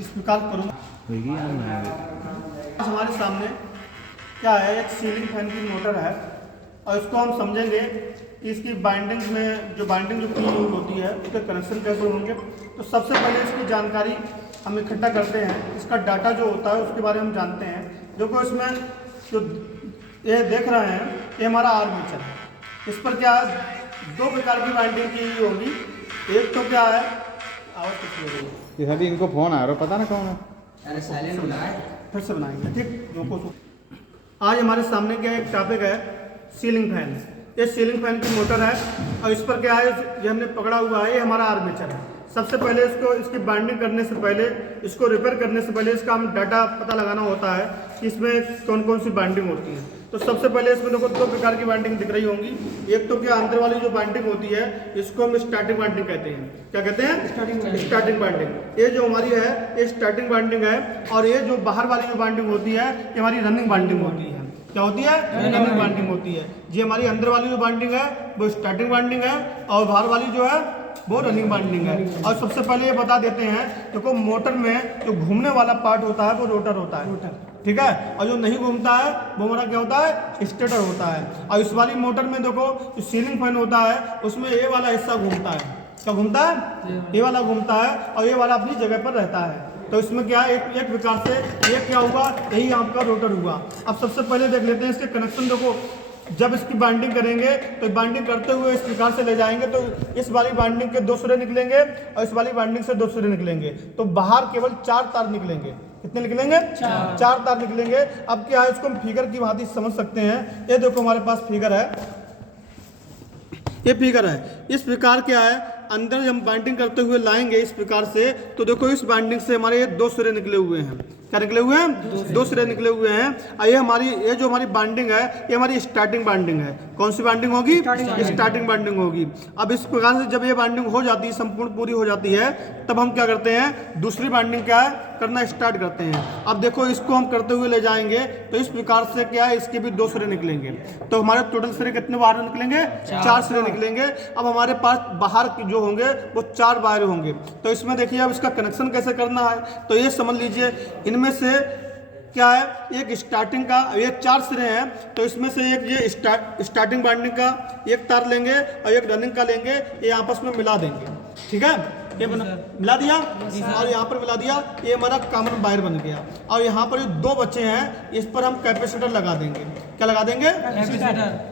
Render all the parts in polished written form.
इस प्रकार करूँगा। हमारे सामने क्या है, एक सीलिंग फैन की मोटर है और इसको हम समझेंगे कि इसकी बाइंडिंग में जो बाइंडिंग जो की हुई होती है उसके कनेक्शन कैसे होंगे। तो सबसे पहले इसकी जानकारी हम इकट्ठा करते हैं, इसका डाटा जो होता है उसके बारे में हम जानते हैं। देखो इसमें जो ये देख रहे हैं ये हमारा आर्मेचर है। इस पर क्या है, दो प्रकार की बाइंडिंग की हुई होगी। एक तो क्या है, आवाज़ कुछ हो रही है, ये सभी इनको फोन आ रहा पता ना कौन है। अरे साइलेंट बनाए फिर से बनाएंगे, ठीक। रोको। आज हमारे सामने क्या एक टॉपिक है, सीलिंग फैन। ये सीलिंग फैन की मोटर है और इस पर क्या है, ये हमने पकड़ा हुआ है, ये हमारा आर्मेचर है। सबसे पहले इसको इसकी बाइंडिंग करने से पहले, इसको रिपेयर करने से पहले इसका हम डाटा पता लगाना होता है कि इसमें कौन कौन सी बाइंडिंग होती है। तो सबसे पहले इसमें देखो दो प्रकार की बाइंडिंग दिख रही होंगी। एक तो क्या अंदर वाली जो बाइंडिंग होती है इसको हम स्टार्टिंग बाइंडिंग कहते हैं। क्या कहते हैं? Starting binding. ये जो हमारी है ये स्टार्टिंग बाइंडिंग है और ये जो बाहर वाली जो बाइंडिंग होती है ये हमारी रनिंग बाइंडिंग होती है। क्या होती है? रनिंग बाइंडिंग होती है। जी हमारी अंदर वाली जो बाइंडिंग है वो स्टार्टिंग बाइंडिंग है और बाहर वाली जो है वो रनिंग बाइंडिंग है। और सबसे पहले ये बता देते हैं, देखो मोटर में जो घूमने वाला पार्ट होता है वो रोटर होता है, ठीक है। और जो नहीं घूमता है वो हमारा क्या होता है, स्टेटर होता है। और इस वाली मोटर में देखो जो सीलिंग फैन होता है उसमें ये वाला हिस्सा घूमता है। क्या घूमता है? ये वाला घूमता है और ये वाला अपनी जगह पर रहता है। तो इसमें क्या है, एक प्रकार से ये क्या हुआ, यही आपका रोटर हुआ। अब सबसे पहले देख लेते हैं इसके कनेक्शन। देखो जब इसकी बाइंडिंग करेंगे तो बाइंडिंग करते हुए इस प्रकार से ले जाएंगे तो इस वाली बाइंडिंग के दो सिरे निकलेंगे और इस वाली बाइंडिंग से दो सिरे निकलेंगे। तो बाहर केवल 4 तार निकलेंगे। कितने निकलेंगे? 4 तार निकलेंगे। अब क्या है, इसको हम फिगर की भांति समझ सकते हैं। ये देखो हमारे पास फिगर है, ये फिगर है। इस प्रकार क्या है, अंदर हम बाइंडिंग करते हुए लाएंगे इस प्रकार से। तो देखो इस बाइंडिंग से हमारे ये 2 सिरे निकले हुए हैं। क्या निकले हुए हैं? 2 सिरे निकले हुए हैं। और ये जो हमारी बाइंडिंग है ये हमारी स्टार्टिंग बाइंडिंग है। कौन सी बाइंडिंग होगी? स्टार्टिंग बाइंडिंग होगी। अब इस प्रकार से जब ये बाइंडिंग हो जाती है, संपूर्ण पूरी हो जाती है, तब हम क्या करते हैं, दूसरी बाइंडिंग क्या है करना स्टार्ट करते हैं। अब देखो इसको हम करते हुए ले जाएंगे तो इस प्रकार से क्या है, इसके भी 2 सिरे निकलेंगे। तो हमारे टोटल सिरे कितने बाहर निकलेंगे? 4 सिरे निकलेंगे। अब हमारे पास बाहर जो होंगे वो 4 वायर होंगे। तो इसमें देखिए अब इसका कनेक्शन कैसे करना है। तो ये समझ लीजिए इनमें से क्या है, एक स्टार्टिंग का, ये 4 सिरे हैं तो इसमें से एक ये स्टार्टिंग बाइंडिंग का एक तार लेंगे और एक रनिंग का लेंगे, ये आपस में मिला देंगे, ठीक है। ये मिला दिया और यहाँ पर मिला दिया, ये हमारा कॉमन वायर बन गया। और यहाँ पर जो 2 बच्चे हैं इस पर हम कैपेसिटर लगा देंगे। क्या लगा देंगे?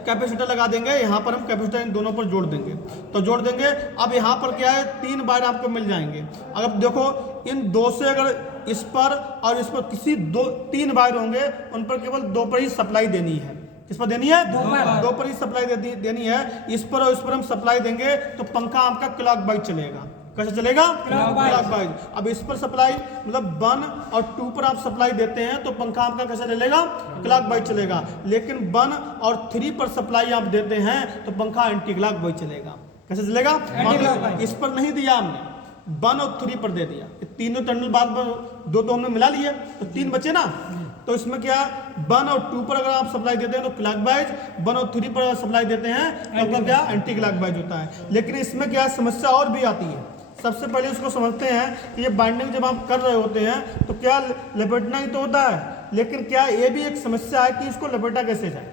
कैपेसिटर लगा देंगे। यहाँ पर हम कैपेसिटर इन दोनों पर जोड़ देंगे। तो जोड़ देंगे। अब यहाँ पर क्या है, 3 वायर आपको मिल जाएंगे। अगर देखो इन 2 से अगर इस पर और इस पर किसी 3 वायर होंगे उन पर केवल 2 पर ही सप्लाई देनी है। किस पर देनी है? 2 पर ही सप्लाई देनी है। इस पर और इस पर हम सप्लाई देंगे तो पंखा आपका क्लॉकवाइज चलेगा। कैसे चलेगा? क्लॉकवाइज। अब इस पर सप्लाई मतलब 1 और 2 पर आप सप्लाई देते हैं तो पंखा आपका कैसे चलेगा? क्लॉकवाइज चलेगा। लेकिन 1 और 3 पर सप्लाई आप देते हैं तो पंखा एंटी क्लॉकवाइज चलेगा। कैसे चलेगा? इस पर नहीं दिया हमने, 1 और 3 पर दे दिया। तीनों टर्मिनल बाद 2 तो हमने मिला लिए तो 3 बचे ना। तो इसमें क्या 1 और 2 पर अगर आप सप्लाई देते हैं तो क्लॉकवाइज, 1 और 3 पर सप्लाई देते हैं तो क्या एंटी क्लॉकवाइज होता है। लेकिन इसमें क्या समस्या और भी आती है। सबसे पहले उसको समझते हैं कि ये बाइंडिंग जब आप कर रहे होते हैं तो क्या लपेटना ही तो होता है, लेकिन क्या ये भी एक समस्या है कि इसको लपेटा कैसे जाए,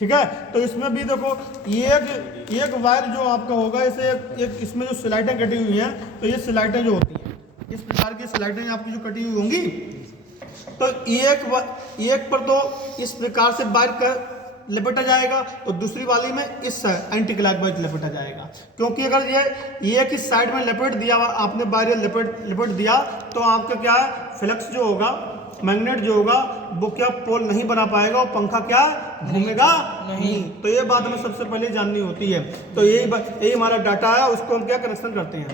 ठीक है। तो इसमें भी देखो एक वायर जो आपका होगा, ऐसे एक इसमें जो स्लाइडें कटी हुई हैं तो ये स्लाइडें जो होती हैं इस प्रकार की स्लाइडें आपकी जो कटी हुई होंगी तो एक पर तो इस प्रकार से वायर का लपेटा जाएगा और दूसरी वाली में इस एंटी क्लॉकवाइज लपेटा जाएगा। क्योंकि अगर ये एक ही साइड में लपेट दिया आपने वायर लपेट दिया तो आपका क्या है, फ्लक्स जो होगा, मैग्नेट जो होगा वो क्या पोल नहीं बना पाएगा और पंखा क्या घूमेगा नहीं। तो ये बात हमें सबसे पहले जाननी होती है। तो यही हमारा डाटा है, उसको हम क्या कनेक्शन करते हैं।